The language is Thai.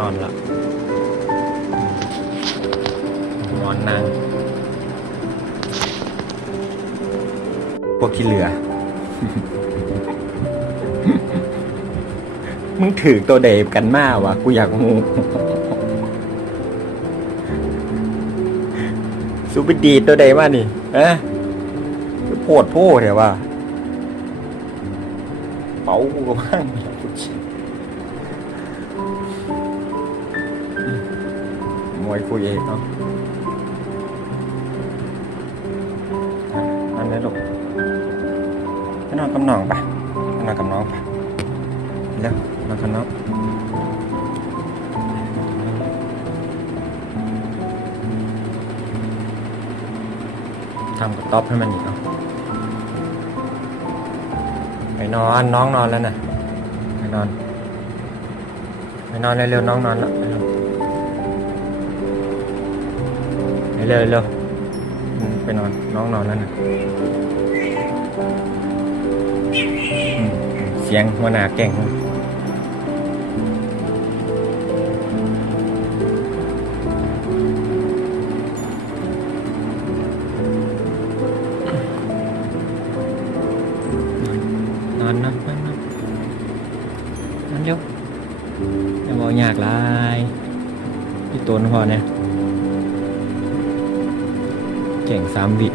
นอนละนอนนางพวกที่เหลือ มึงถือตัวเดฟกันมากวะกูอยากงูซูบิดีตัวเดฟมานี่เอ๊ะโพดโพดเหรอวะเป๋ากูก็บ้างมวยคุยเองเนาะอันนี้ลูกไปนอนกับน้องปะไปนอนกับน้องปะเร็วนอนกับน้องทำกับต๊อบให้มันอีกเนาะไปนอนน้องนอนแล้วนะไปนอนเร็วๆน้องนอนแล้วเร็วไปนอนน้องนอนแล้วนะเสียงหัวหน้าเก่งนอนเร็วอย่าบอกยากหลายที่ตัวนึงพอเนี่ยเก่ง3 วิ